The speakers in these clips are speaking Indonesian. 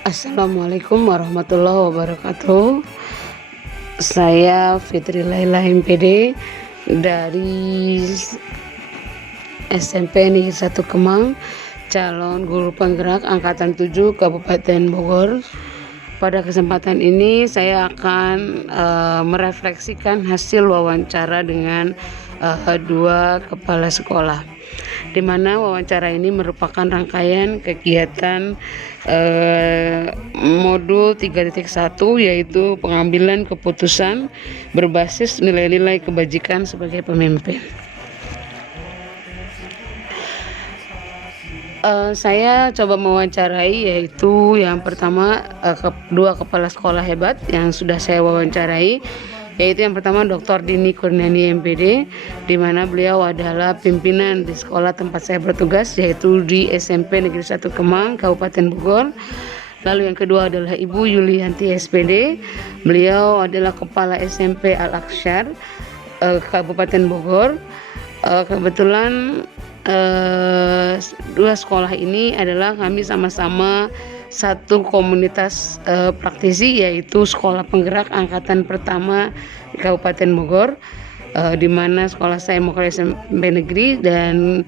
Assalamualaikum warahmatullahi wabarakatuh. Saya Fitri Laila MPD dari SMP Negeri 1 Kemang, calon guru penggerak angkatan 7 Kabupaten Bogor. Pada kesempatan ini saya akan merefleksikan hasil wawancara dengan dua kepala sekolah, di mana wawancara ini merupakan rangkaian kegiatan modul 3.1, yaitu pengambilan keputusan berbasis nilai-nilai kebajikan sebagai pemimpin. Saya coba mewawancarai, yaitu yang pertama dua kepala sekolah hebat yang sudah saya wawancarai, yaitu yang pertama Dr. Dini Kurniani MPD, di mana beliau adalah pimpinan di sekolah tempat saya bertugas, yaitu di SMP Negeri 1 Kemang, Kabupaten Bogor. Lalu yang kedua adalah Ibu Yulianti SPD, beliau adalah kepala SMP Al-Aqsyar, Kabupaten Bogor. Kebetulan dua sekolah ini adalah kami sama-sama satu komunitas praktisi, yaitu Sekolah Penggerak Angkatan Pertama di Kabupaten Bogor, di mana sekolah saya mewakili SMP negeri dan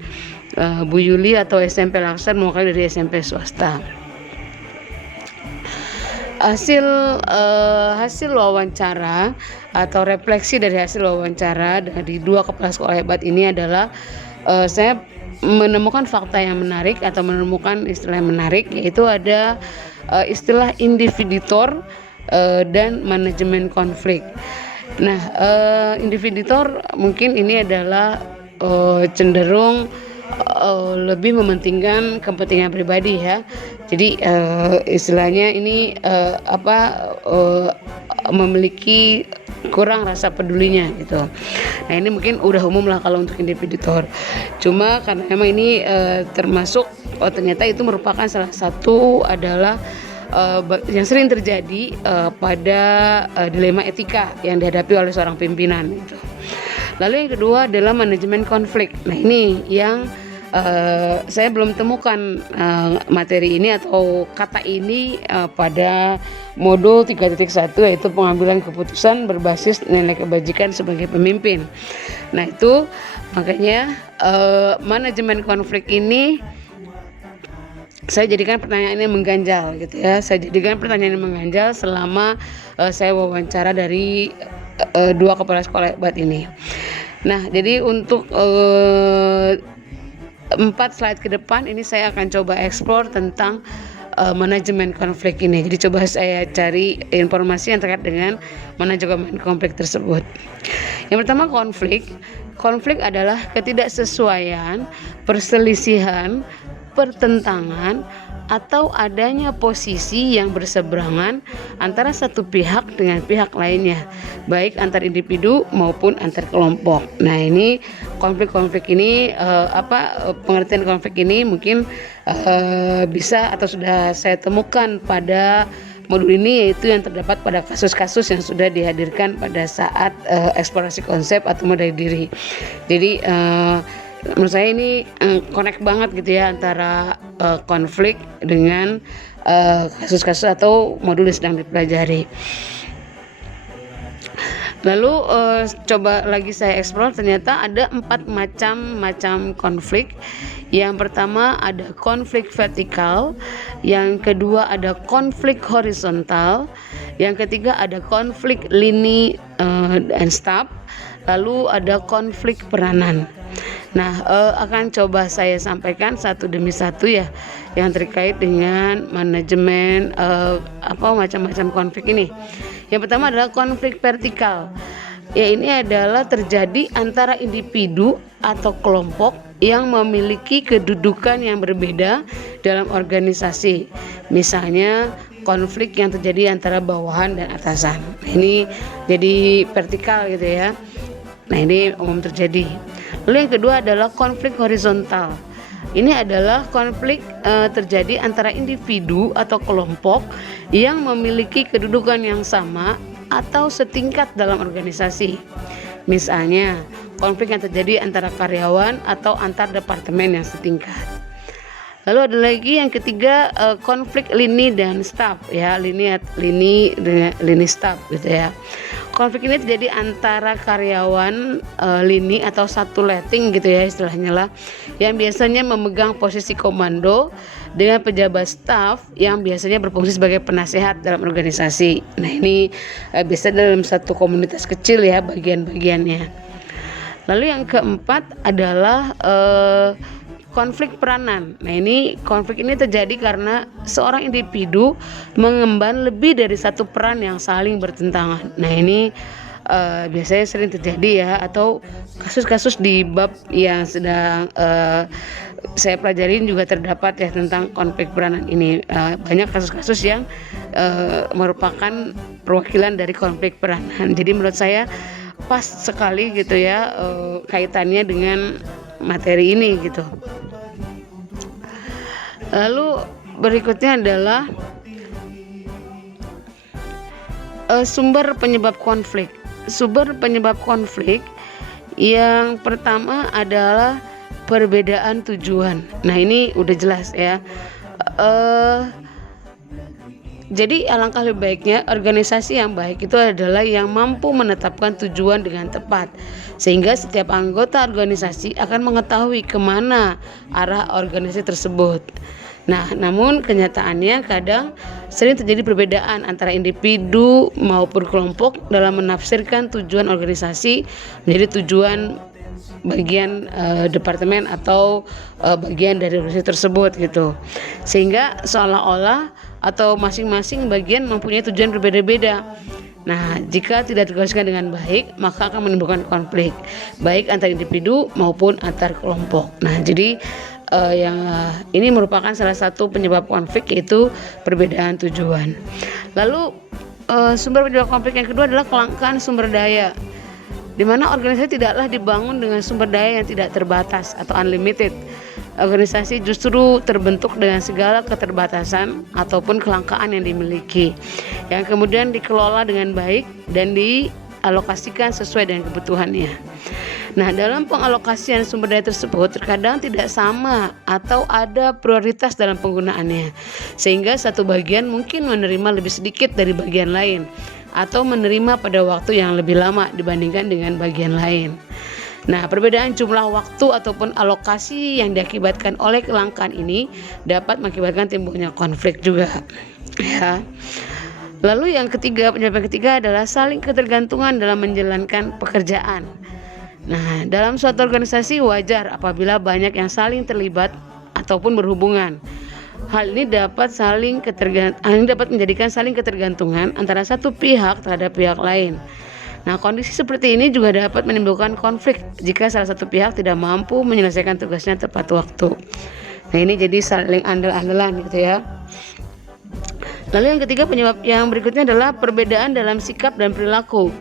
Bu Yuli atau SMP Al-Aqsyar mewakili dari SMP swasta. Hasil wawancara atau refleksi dari hasil wawancara dari dua kepala sekolah hebat ini adalah saya menemukan fakta yang menarik atau menemukan istilah yang menarik, yaitu ada istilah individutor dan manajemen konflik. Nah, individutor mungkin ini adalah cenderung lebih mementingkan kepentingan pribadi ya. Jadi istilahnya ini memiliki kurang rasa pedulinya gitu. Nah, ini mungkin udah umum lah kalau untuk individutor. Cuma karena memang ini termasuk ternyata itu merupakan salah satu adalah yang sering terjadi pada dilema etika yang dihadapi oleh seorang pimpinan gitu. Lalu yang kedua adalah manajemen konflik. Nah, ini yang saya belum temukan materi ini atau kata ini pada modul 3.1, yaitu pengambilan keputusan berbasis nilai kebajikan sebagai pemimpin. Nah, itu makanya manajemen konflik ini saya jadikan pertanyaan ini mengganjal gitu ya. Saya jadikan pertanyaan ini mengganjal selama saya wawancara dari dua kepala sekolah hebat ini. Nah, jadi untuk 4 slide ke depan ini saya akan coba eksplor tentang manajemen konflik ini. Jadi coba saya cari informasi yang terkait dengan manajemen konflik tersebut. Yang pertama, konflik adalah ketidaksesuaian, perselisihan, pertentangan, atau adanya posisi yang berseberangan antara satu pihak dengan pihak lainnya, baik antar individu maupun antar kelompok. Nah, ini konflik ini pengertian konflik ini mungkin bisa atau sudah saya temukan pada modul ini, yaitu yang terdapat pada kasus-kasus yang sudah dihadirkan pada saat eksplorasi konsep atau modal diri. Jadi menurut saya ini connect banget gitu ya antara konflik dengan kasus-kasus atau modul yang sedang dipelajari. Lalu coba lagi saya eksplor, ternyata ada 4 macam konflik. Yang pertama ada konflik vertikal, yang kedua ada konflik horizontal, yang ketiga ada konflik lini dan staf, lalu ada konflik peranan. Nah, akan coba saya sampaikan satu demi satu ya yang terkait dengan manajemen macam-macam konflik ini. Yang pertama adalah konflik vertikal. Ya, ini adalah terjadi antara individu atau kelompok yang memiliki kedudukan yang berbeda dalam organisasi. Misalnya konflik yang terjadi antara bawahan dan atasan. Ini jadi vertikal gitu ya. Nah, ini umum terjadi. Lalu yang kedua adalah konflik horizontal. Ini adalah konflik terjadi antara individu atau kelompok yang memiliki kedudukan yang sama atau setingkat dalam organisasi. Misalnya, konflik yang terjadi antara karyawan atau antar departemen yang setingkat. Lalu ada lagi yang ketiga, konflik lini dan staf ya, lini staf gitu ya. Konflik ini terjadi antara karyawan lini atau satu letting gitu ya istilahnya lah, yang biasanya memegang posisi komando dengan pejabat staf yang biasanya berfungsi sebagai penasehat dalam organisasi. Nah ini biasa dalam satu komunitas kecil ya bagian-bagiannya. Lalu yang keempat adalah konflik peranan. Nah konflik ini terjadi karena seorang individu mengemban lebih dari satu peran yang saling bertentangan. Nah ini biasanya sering terjadi ya, atau kasus-kasus di bab yang sedang saya pelajarin juga terdapat ya tentang konflik peranan ini. Banyak kasus-kasus yang merupakan perwakilan dari konflik peranan. Jadi menurut saya pas sekali gitu ya kaitannya dengan materi ini gitu. Lalu berikutnya adalah sumber penyebab konflik. Sumber penyebab konflik yang pertama adalah perbedaan tujuan. Nah ini udah jelas ya. Jadi alangkah lebih baiknya organisasi yang baik itu adalah yang mampu menetapkan tujuan dengan tepat, sehingga setiap anggota organisasi akan mengetahui kemana arah organisasi tersebut. Nah, namun kenyataannya kadang sering terjadi perbedaan antara individu maupun kelompok dalam menafsirkan tujuan organisasi menjadi tujuan bagian departemen atau bagian dari organisasi tersebut gitu, sehingga seolah-olah atau masing-masing bagian mempunyai tujuan berbeda-beda. Nah, jika tidak digariskan dengan baik, maka akan menimbulkan konflik baik antar individu maupun antar kelompok. Nah, jadi ini merupakan salah satu penyebab konflik, yaitu perbedaan tujuan. Lalu sumber penyebab konflik yang kedua adalah kelangkaan sumber daya, di mana organisasi tidaklah dibangun dengan sumber daya yang tidak terbatas atau unlimited. Organisasi justru terbentuk dengan segala keterbatasan ataupun kelangkaan yang dimiliki, yang kemudian dikelola dengan baik dan dialokasikan sesuai dengan kebutuhannya. Nah, dalam pengalokasian sumber daya tersebut terkadang tidak sama atau ada prioritas dalam penggunaannya, sehingga satu bagian mungkin menerima lebih sedikit dari bagian lain atau menerima pada waktu yang lebih lama dibandingkan dengan bagian lain. Nah, perbedaan jumlah waktu ataupun alokasi yang diakibatkan oleh kelangkaan ini dapat mengakibatkan timbulnya konflik juga. Ya. Lalu yang ketiga, penyebab ketiga adalah saling ketergantungan dalam menjalankan pekerjaan. Nah, dalam suatu organisasi wajar apabila banyak yang saling terlibat ataupun berhubungan. Hal ini dapat menjadikan saling ketergantungan antara satu pihak terhadap pihak lain. Nah, kondisi seperti ini juga dapat menimbulkan konflik jika salah satu pihak tidak mampu menyelesaikan tugasnya tepat waktu. Nah, ini jadi saling andal-andalan gitu ya. Lalu yang ketiga, penyebab yang berikutnya adalah perbedaan dalam sikap dan perilaku.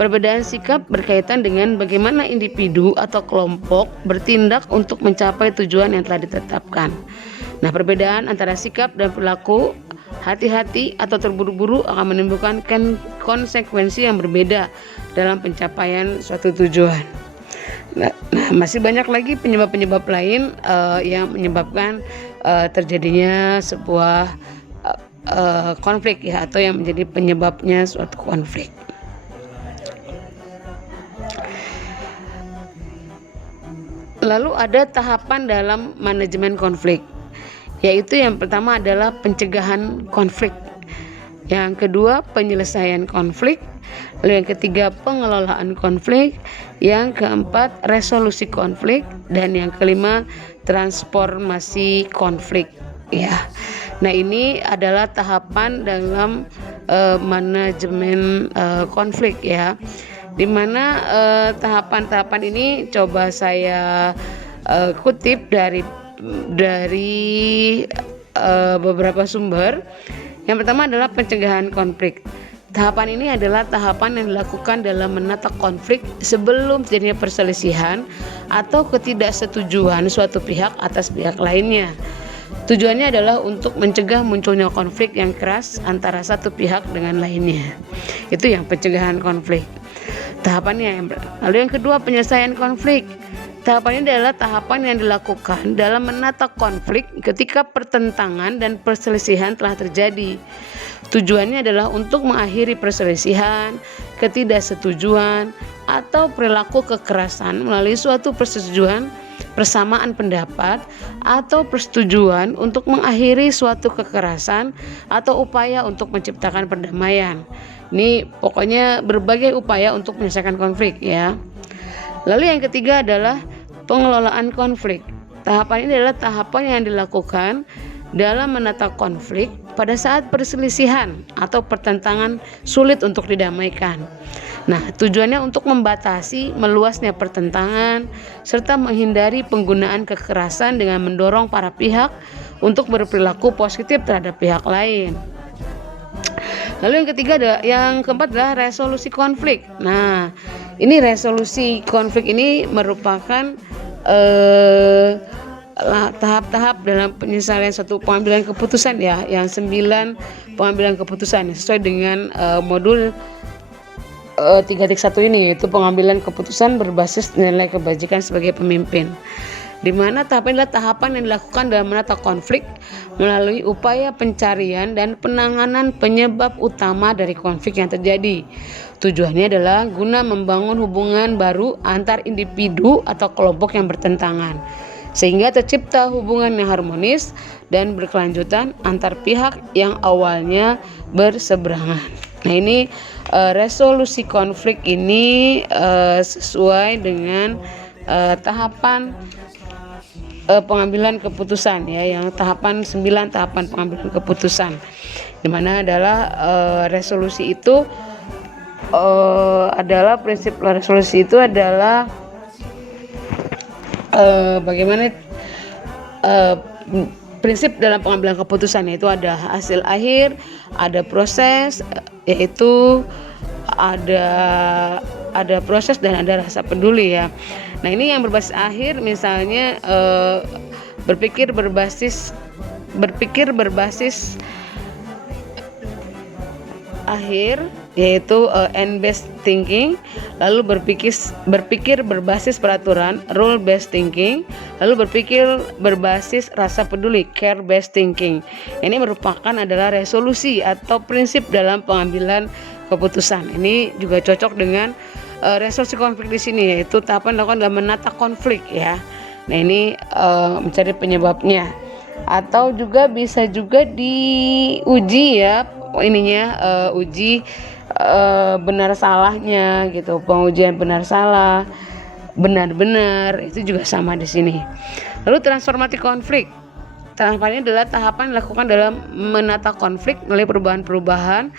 Perbedaan sikap berkaitan dengan bagaimana individu atau kelompok bertindak untuk mencapai tujuan yang telah ditetapkan. Nah, perbedaan antara sikap dan perilaku, hati-hati atau terburu-buru akan menimbulkan konsekuensi yang berbeda dalam pencapaian suatu tujuan. Nah, masih banyak lagi penyebab-penyebab lain yang menyebabkan terjadinya sebuah konflik ya, atau yang menjadi penyebabnya suatu konflik. Lalu ada tahapan dalam manajemen konflik, yaitu yang pertama adalah pencegahan konflik, yang kedua penyelesaian konflik, lalu yang ketiga pengelolaan konflik, yang keempat resolusi konflik, dan yang kelima transformasi konflik ya. Nah, ini adalah tahapan dalam manajemen konflik ya, di mana tahapan-tahapan ini coba saya kutip dari beberapa sumber. Yang pertama adalah pencegahan konflik. Tahapan ini adalah tahapan yang dilakukan dalam menata konflik sebelum terjadinya perselisihan atau ketidaksetujuan suatu pihak atas pihak lainnya. Tujuannya adalah untuk mencegah munculnya konflik yang keras antara satu pihak dengan lainnya. Itu yang pencegahan konflik. Tahapannya. Lalu yang kedua, penyelesaian konflik. Tahapan ini adalah tahapan yang dilakukan dalam menata konflik ketika pertentangan dan perselisihan telah terjadi. Tujuannya adalah untuk mengakhiri perselisihan, ketidaksetujuan, atau perilaku kekerasan melalui suatu persetujuan, persamaan pendapat, atau persetujuan untuk mengakhiri suatu kekerasan atau upaya untuk menciptakan perdamaian. Ini pokoknya berbagai upaya untuk menyelesaikan konflik ya. Lalu yang ketiga adalah pengelolaan konflik. Tahapan ini adalah tahapan yang dilakukan dalam menata konflik pada saat perselisihan atau pertentangan sulit untuk didamaikan. Nah, tujuannya untuk membatasi meluasnya pertentangan serta menghindari penggunaan kekerasan dengan mendorong para pihak untuk berperilaku positif terhadap pihak lain. Lalu yang keempat adalah resolusi konflik. Nah, ini resolusi konflik ini merupakan tahap-tahap dalam penyelesaian suatu pengambilan keputusan ya, yang 9 pengambilan keputusan sesuai dengan modul 3.1 ini, yaitu pengambilan keputusan berbasis nilai kebajikan sebagai pemimpin. Di mana tahap ini adalah tahapan yang dilakukan dalam menata konflik melalui upaya pencarian dan penanganan penyebab utama dari konflik yang terjadi. Tujuannya adalah guna membangun hubungan baru antar individu atau kelompok yang bertentangan, sehingga tercipta hubungan yang harmonis dan berkelanjutan antar pihak yang awalnya berseberangan. Nah, ini resolusi konflik ini sesuai dengan tahapan pengambilan keputusan ya, yang tahapan 9 tahapan pengambilan keputusan, di mana adalah resolusi itu adalah prinsip resolusi itu adalah bagaimana prinsip dalam pengambilan keputusan, yaitu ada hasil akhir, ada proses, yaitu ada proses dan ada rasa peduli ya. Nah, ini yang berbasis akhir misalnya berpikir berbasis akhir, yaitu end based thinking, lalu berpikir berbasis peraturan, rule based thinking, lalu berpikir berbasis rasa peduli, care based thinking. Ini merupakan adalah resolusi atau prinsip dalam pengambilan keputusan. Ini juga cocok dengan resolusi konflik di sini, yaitu tahapan dilakukan dalam menata konflik ya. Nah, ini mencari penyebabnya, atau juga bisa juga diuji ya uji benar salahnya gitu, pengujian benar salah, benar-benar, itu juga sama di sini. Lalu transformasi konflik. Tahapan ini adalah tahapan dilakukan dalam menata konflik melalui perubahan-perubahan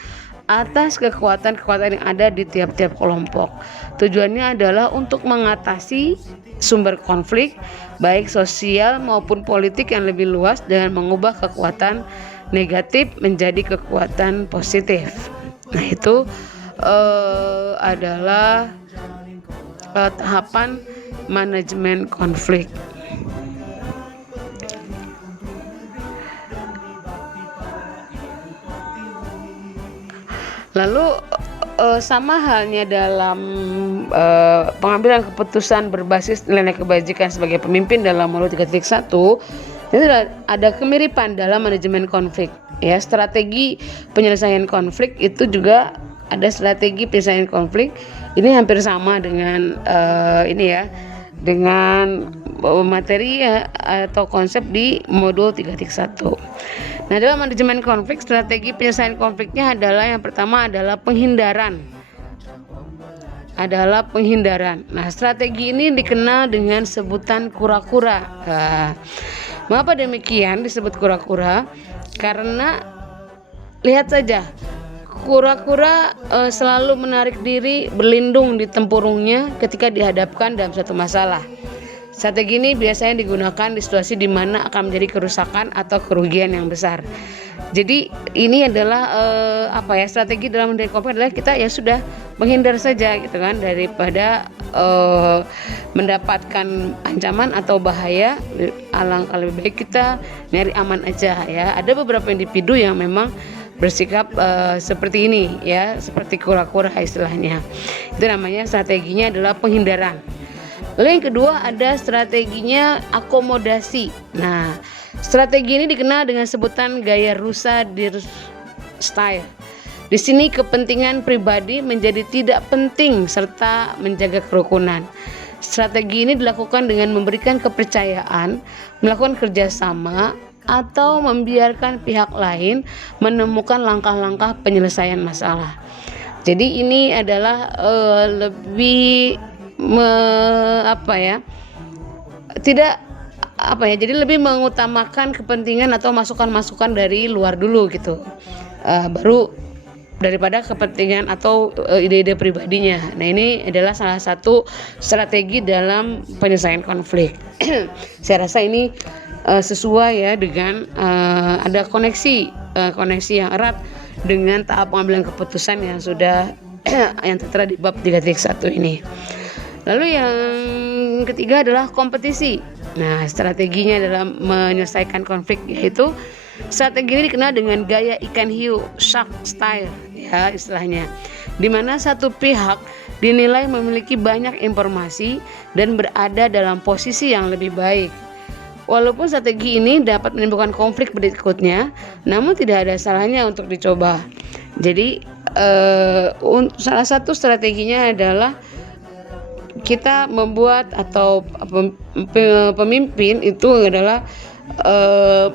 atas kekuatan-kekuatan yang ada di tiap-tiap kelompok. Tujuannya adalah untuk mengatasi sumber konflik baik sosial maupun politik yang lebih luas dengan mengubah kekuatan negatif menjadi kekuatan positif. Nah, itu adalah tahapan manajemen konflik. Lalu sama halnya dalam pengambilan keputusan berbasis nilai kebajikan sebagai pemimpin dalam modul 3.1, itu ada kemiripan dalam manajemen konflik ya. Strategi penyelesaian konflik itu juga ada strategi penyelesaian konflik. Ini hampir sama dengan dengan materi atau konsep di modul 3.1. Nah, dalam manajemen konflik, strategi penyelesaian konfliknya adalah yang pertama adalah penghindaran. Nah, strategi ini dikenal dengan sebutan kura-kura. Mengapa demikian disebut kura-kura? Karena lihat saja, kura-kura selalu menarik diri, berlindung di tempurungnya ketika dihadapkan dalam suatu masalah. Strategi ini biasanya digunakan di situasi di mana akan menjadi kerusakan atau kerugian yang besar. Jadi ini adalah strategi dalam menghindari konflik adalah kita ya sudah menghindar saja gitu kan, daripada mendapatkan ancaman atau bahaya. Alangkah lebih baik kita nyari aman aja ya. Ada beberapa individu yang memang bersikap seperti ini ya, seperti kura-kura istilahnya. Itu namanya strateginya adalah penghindaran. Lalu yang kedua ada strateginya akomodasi. Nah, strategi ini dikenal dengan sebutan gaya rusa dir style. Di sini kepentingan pribadi menjadi tidak penting serta menjaga kerukunan. Strategi ini dilakukan dengan memberikan kepercayaan, melakukan kerjasama, atau membiarkan pihak lain menemukan langkah-langkah penyelesaian masalah. Jadi ini adalah lebih jadi lebih mengutamakan kepentingan atau masukan-masukan dari luar dulu gitu, baru daripada kepentingan atau ide-ide pribadinya. Nah, ini adalah salah satu strategi dalam penyelesaian konflik. Saya rasa ini sesuai ya dengan ada koneksi yang erat dengan tahap pengambilan keputusan yang sudah yang tertera di bab 3.1 ini. Lalu yang ketiga adalah kompetisi. Nah, strateginya dalam menyelesaikan konflik yaitu strategi ini dikenal dengan gaya ikan hiu, shark style ya istilahnya, di mana satu pihak dinilai memiliki banyak informasi dan berada dalam posisi yang lebih baik. Walaupun strategi ini dapat menimbulkan konflik berikutnya, namun tidak ada salahnya untuk dicoba. Jadi salah satu strateginya adalah kita membuat atau pemimpin itu adalah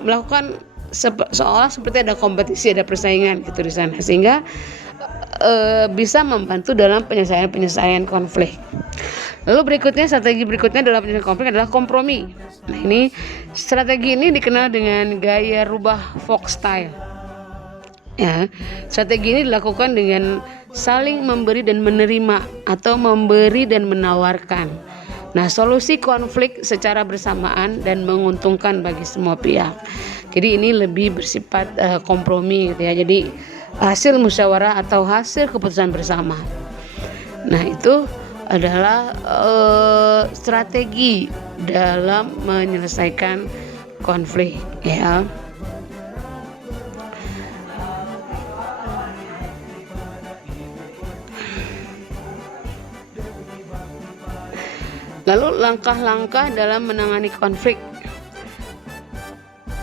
melakukan seolah seperti ada kompetisi, ada persaingan gitu di sana, sehingga bisa membantu dalam penyelesaian konflik. Lalu strategi berikutnya dalam penyelesaian konflik adalah kompromi. Nah, ini strategi ini dikenal dengan gaya rubah Fox style. Ya, strategi ini dilakukan dengan saling memberi dan menerima atau memberi dan menawarkan. Nah, solusi konflik secara bersamaan dan menguntungkan bagi semua pihak. Jadi ini lebih bersifat kompromi gitu ya. Jadi hasil musyawarah atau hasil keputusan bersama. Nah, itu adalah strategi dalam menyelesaikan konflik ya. Lalu langkah-langkah dalam menangani konflik,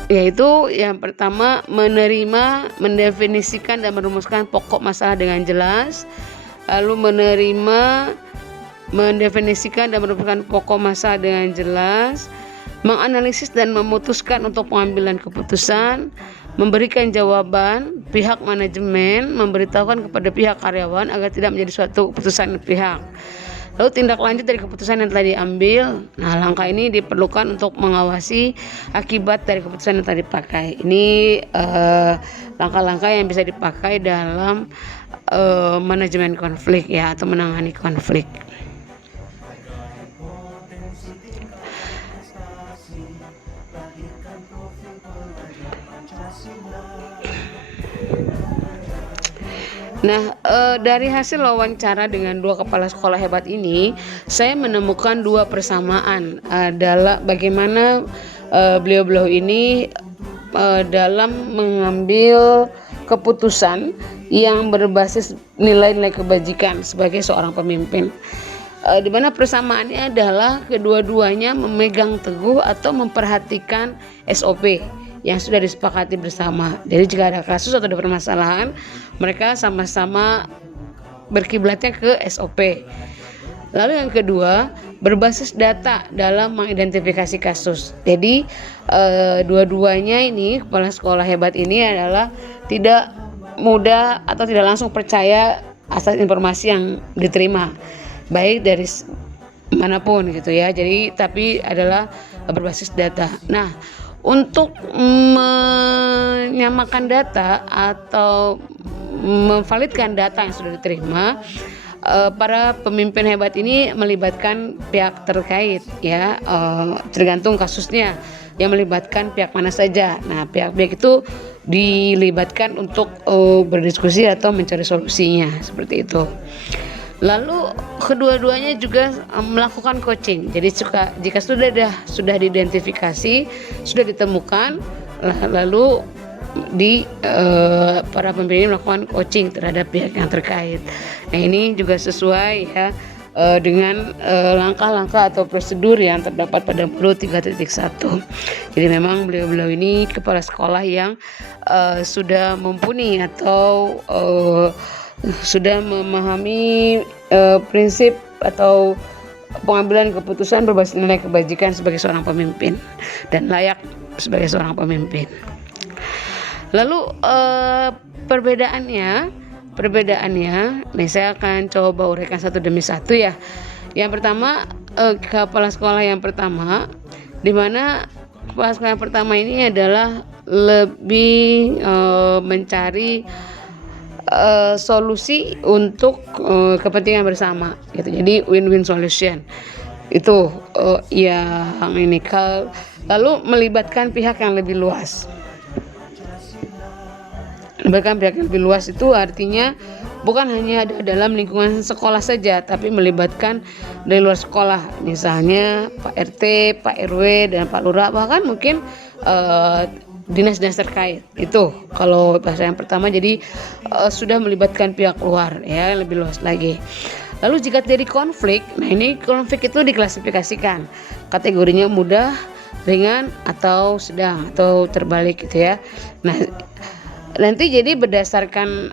yaitu yang pertama menerima, mendefinisikan dan merumuskan pokok masalah dengan jelas. Lalu menerima, mendefinisikan dan merumuskan pokok masalah dengan jelas, menganalisis dan memutuskan untuk pengambilan keputusan, memberikan jawaban, pihak manajemen memberitahukan kepada pihak karyawan agar tidak menjadi suatu keputusan pihak. Lalu tindak lanjut dari keputusan yang telah diambil. Nah, langkah ini diperlukan untuk mengawasi akibat dari keputusan yang telah dipakai. Ini langkah-langkah yang bisa dipakai dalam manajemen konflik ya, atau menangani konflik. Nah, dari hasil wawancara dengan dua kepala sekolah hebat ini, saya menemukan dua persamaan dalam bagaimana beliau-beliau ini dalam mengambil keputusan yang berbasis nilai-nilai kebajikan sebagai seorang pemimpin. Di mana persamaannya adalah kedua-duanya memegang teguh atau memperhatikan SOP yang sudah disepakati bersama. Jadi jika ada kasus atau ada permasalahan, mereka sama-sama berkiblatnya ke SOP. Lalu yang kedua, berbasis data dalam mengidentifikasi kasus. Jadi dua-duanya ini, kepala sekolah hebat ini adalah tidak mudah atau tidak langsung percaya atas informasi yang diterima, baik dari manapun gitu ya. Jadi tapi adalah berbasis data. Nah, untuk menyamakan data atau memvalidkan data yang sudah diterima, para pemimpin hebat ini melibatkan pihak terkait ya, tergantung kasusnya yang melibatkan pihak mana saja. Nah, pihak-pihak itu dilibatkan untuk berdiskusi atau mencari solusinya seperti itu. Lalu kedua-duanya juga melakukan coaching. Jadi jika sudah diidentifikasi, sudah ditemukan, lalu para pemimpin melakukan coaching terhadap pihak yang terkait. Nah, ini juga sesuai ya dengan langkah-langkah atau prosedur yang terdapat pada Mulu 3.1. Jadi memang beliau-beliau ini kepala sekolah yang sudah mumpuni atau sudah memahami prinsip atau pengambilan keputusan berbasis nilai kebajikan sebagai seorang pemimpin dan layak sebagai seorang pemimpin. Lalu perbedaannya, nih saya akan coba uraikan satu demi satu ya. Yang pertama, kepala sekolah yang pertama, di mana kepala sekolah yang pertama ini adalah lebih mencari solusi untuk kepentingan bersama gitu. Jadi win-win solution itu yang ini. Lalu melibatkan pihak yang lebih luas. Melibatkan pihak yang lebih luas itu artinya bukan hanya ada dalam lingkungan sekolah saja, tapi melibatkan dari luar sekolah, misalnya Pak RT, Pak RW, dan Pak Lurah, bahkan mungkin dinas-dinas terkait. Itu kalau bahasa yang pertama, jadi sudah melibatkan pihak luar ya, lebih luas lagi. Lalu jika terjadi konflik, nah ini konflik itu diklasifikasikan kategorinya mudah, ringan, atau sedang, atau terbalik gitu ya. Nah nanti jadi berdasarkan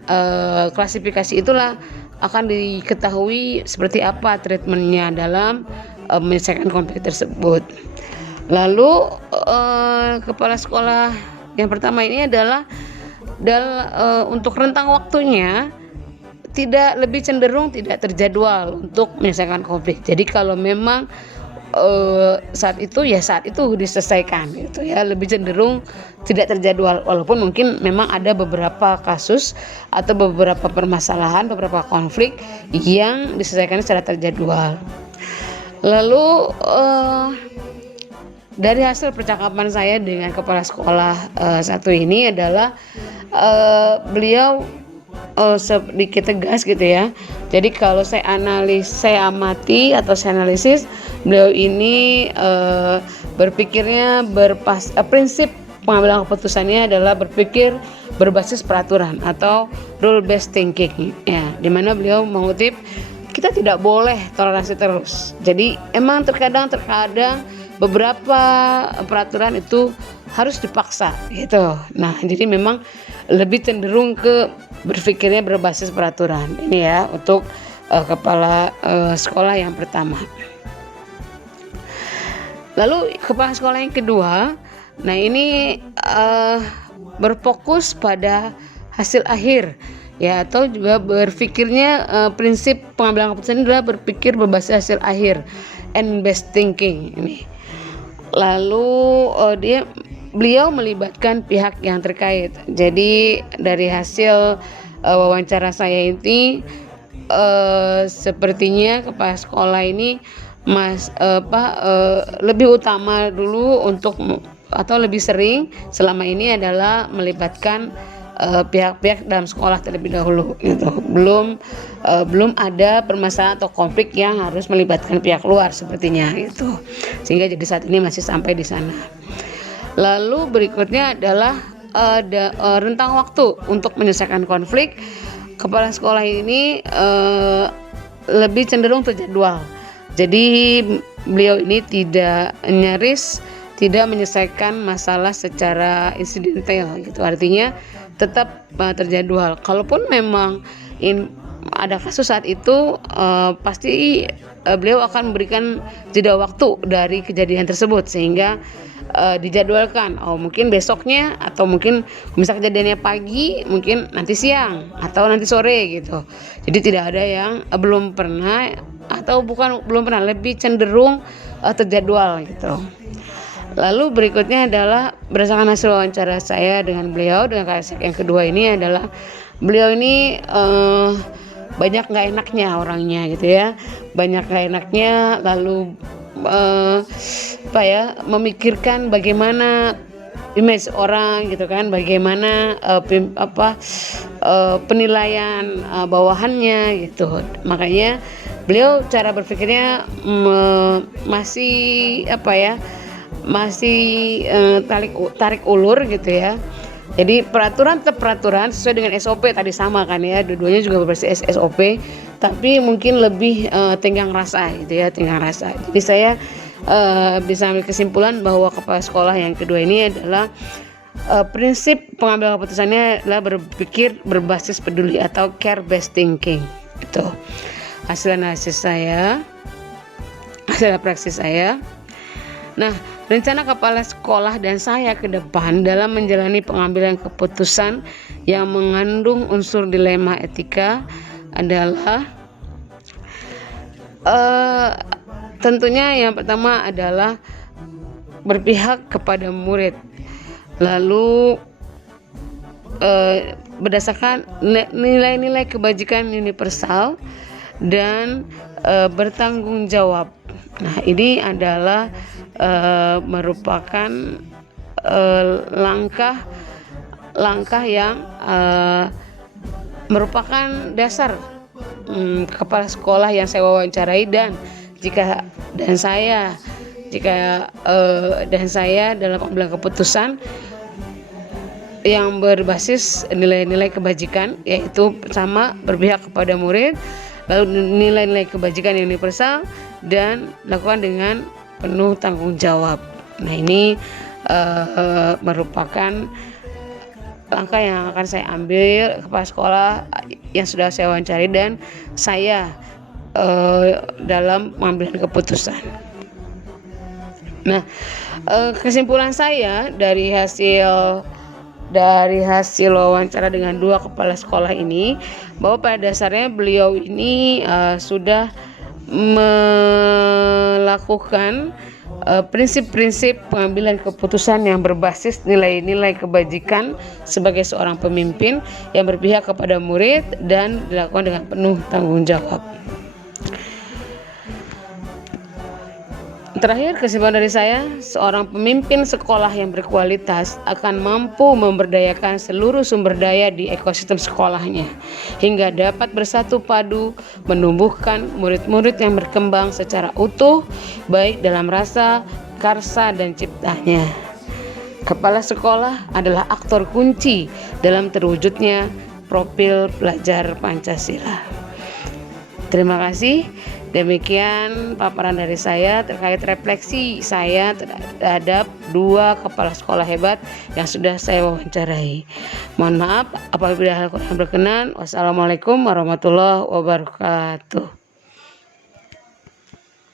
klasifikasi itulah akan diketahui seperti apa treatmentnya dalam menyelesaikan konflik tersebut. Lalu kepala sekolah yang pertama ini adalah untuk rentang waktunya lebih cenderung tidak terjadwal untuk menyelesaikan konflik. Jadi kalau memang saat itu diselesaikan gitu ya, lebih cenderung tidak terjadwal, walaupun mungkin memang ada beberapa kasus atau beberapa permasalahan, beberapa konflik yang diselesaikan secara terjadwal. Lalu dari hasil percakapan saya dengan kepala sekolah satu ini adalah beliau sedikit tegas gitu ya. Jadi kalau saya amati atau saya analisis, beliau ini berpikirnya prinsip pengambilan keputusannya adalah berpikir berbasis peraturan atau rule based thinking ya, dimana beliau mengutip kita tidak boleh toleransi terus. Jadi emang terkadang beberapa peraturan itu harus dipaksa gitu. Nah jadi memang lebih cenderung ke berpikirnya berbasis peraturan ini ya untuk kepala sekolah yang pertama. Lalu kepala sekolah yang kedua, nah ini berfokus pada hasil akhir ya, atau juga berpikirnya prinsip pengambilan keputusan adalah berpikir berbasis hasil akhir, and based thinking ini. Lalu beliau melibatkan pihak yang terkait. Jadi dari hasil wawancara saya ini sepertinya kepala sekolah ini lebih utama dulu untuk atau lebih sering selama ini adalah melibatkan pihak-pihak dalam sekolah terlebih dahulu gitu. Belum ada permasalahan atau konflik yang harus melibatkan pihak luar sepertinya gitu. Sehingga jadi saat ini masih sampai di sana. Lalu berikutnya adalah rentang waktu untuk menyelesaikan konflik. Kepala sekolah ini lebih cenderung terjadwal. Jadi beliau ini nyaris tidak menyelesaikan masalah secara insidental gitu. Artinya tetap terjadwal. Kalaupun memang ada kasus saat itu, pasti beliau akan memberikan jeda waktu dari kejadian tersebut sehingga dijadwalkan. Mungkin besoknya, atau mungkin misal kejadiannya pagi, mungkin nanti siang atau nanti sore gitu. Jadi tidak ada yang belum pernah lebih cenderung terjadwal gitu. Lalu berikutnya adalah berdasarkan hasil wawancara saya dengan beliau, dengan KSK yang kedua ini adalah beliau ini banyak nggak enaknya orangnya gitu ya, banyak nggak enaknya. Lalu memikirkan bagaimana image orang gitu kan, bagaimana penilaian bawahannya gitu. Makanya beliau cara berpikirnya masih tarik ulur gitu ya. Jadi peraturan tetap peraturan sesuai dengan SOP tadi sama kan ya, dua-duanya juga berbasis SOP, tapi mungkin lebih tenggang rasa gitu ya, tenggang rasa. Jadi saya bisa ambil kesimpulan bahwa kepala sekolah yang kedua ini adalah prinsip pengambilan keputusannya adalah berpikir berbasis peduli atau care based thinking. Itu hasil analisis saya, hasil praksis saya. Nah, rencana kepala sekolah dan saya ke depan dalam menjalani pengambilan keputusan yang mengandung unsur dilema etika adalah tentunya yang pertama adalah berpihak kepada murid, lalu berdasarkan nilai-nilai kebajikan universal dan bertanggung jawab. Nah, ini adalah merupakan langkah yang merupakan dasar kepala sekolah yang saya wawancarai, dan saya dalam pengambilan keputusan yang berbasis nilai-nilai kebajikan, yaitu pertama berpihak kepada murid, lalu nilai-nilai kebajikan yang universal, dan lakukan dengan penuh tanggung jawab. Nah, ini merupakan langkah yang akan saya ambil kepala sekolah yang sudah saya wawancari dan saya dalam pengambilan keputusan. Nah, kesimpulan saya dari hasil wawancara dengan dua kepala sekolah ini, bahwa pada dasarnya beliau ini sudah melakukan prinsip-prinsip pengambilan keputusan yang berbasis nilai-nilai kebajikan sebagai seorang pemimpin yang berpihak kepada murid dan dilakukan dengan penuh tanggung jawab. Terakhir, kesimpulan dari saya, seorang pemimpin sekolah yang berkualitas akan mampu memberdayakan seluruh sumber daya di ekosistem sekolahnya hingga dapat bersatu padu menumbuhkan murid-murid yang berkembang secara utuh baik dalam rasa, karsa, dan ciptanya. Kepala sekolah adalah aktor kunci dalam terwujudnya profil pelajar Pancasila. Terima kasih. Demikian paparan dari saya terkait refleksi saya terhadap dua kepala sekolah hebat yang sudah saya wawancarai. Mohon maaf apabila hal kurang berkenan. Wassalamualaikum warahmatullahi wabarakatuh.